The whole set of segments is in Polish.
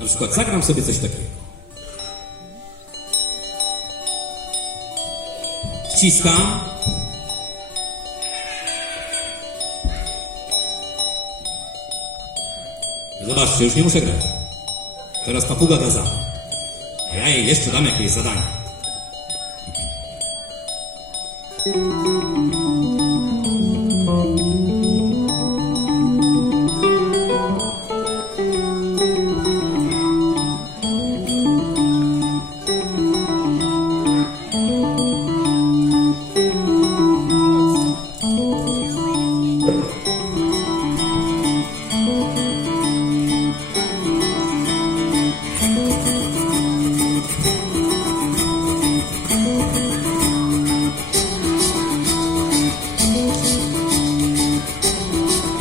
Na przykład zagram sobie coś takiego. Wciskam. Zobaczcie, już nie muszę grać. Teraz papuga da za. Ja jej jeszcze dam jakieś zadanie. I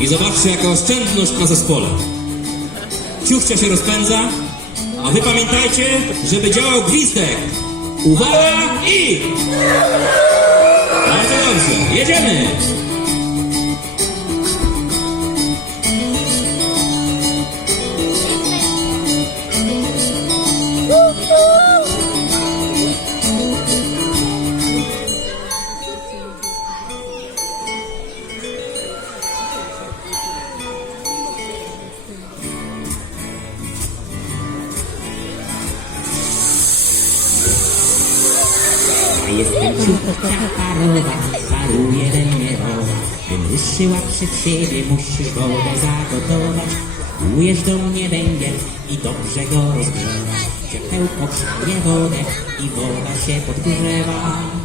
zobaczcie, jaka oszczędność na zespole. Ciuchcia się rozpędza, a wy pamiętajcie, żeby działał gwizdek. Uwaga i... Bardzo dobrze, jedziemy! Jestem ciutka parowa, paruje we mnie rowa. Wymyśliła przed siebie, musisz wodę zagotować. Ujesz do mnie węgiel i dobrze go rozgrzewać. Ciepełko grzeje wodę i woda się podgrzewa.